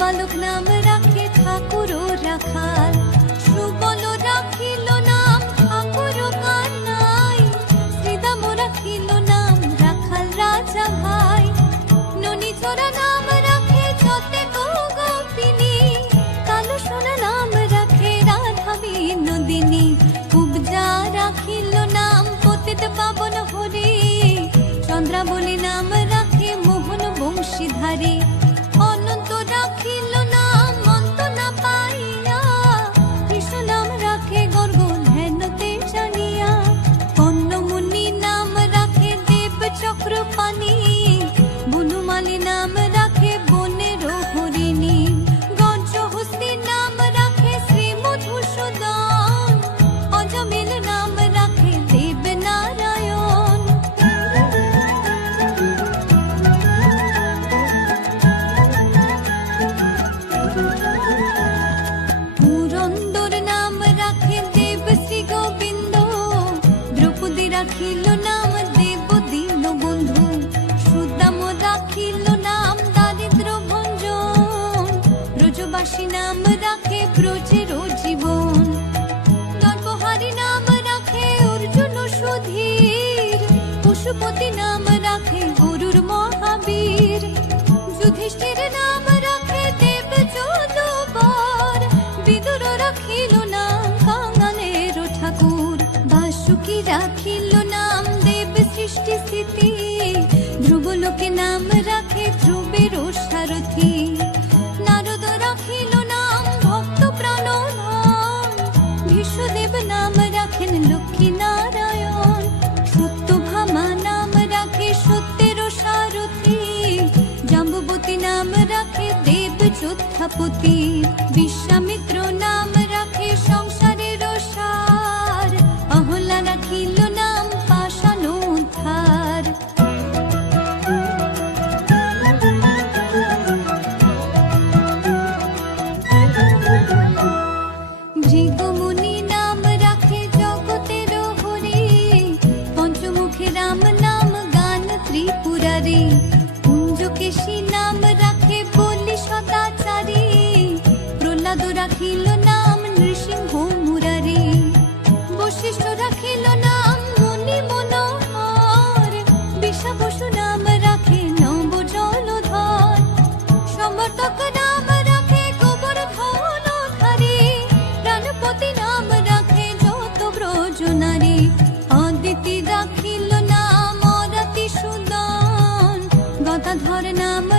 বালক নাম রাখে ঠাকুর রাখাল। সুবল রাখিল নাম ঠাকুর কান্নাই। শ্রীদাম রাখিল নাম রাখাল রাজা ভাই। ননি ছোড়া নাম রাখে যতে গোপিনী কালো সোনা নাম রাখে রাধা বিনোদিনী উপজা রাখিল নাম, পতিত পাবন হরে বনুমালি নাম রাখে বনের হরিণী। নাম রাখে শ্রী মধুসূদন। নাম রাখে দেব নারায়ণ। পুরন্দর নাম রাখে দেব গোবিন্দ। দ্রৌপদী রাখিল নাম পশুপতি নাম রাখে গুরুর মহাবীর। যুধিষ্ঠির নাম রাখে দেব যদুবর। বিদুর রাখিল নাম কাঙালের ঠাকুর। বাসুকি রাখিল নাম দেব সৃষ্টি স্থিতি ধ্রুব লোকে নাম রাখে ধ্রুবের সারথী। প্রজাপতি বিশ্বামিত ধর নাম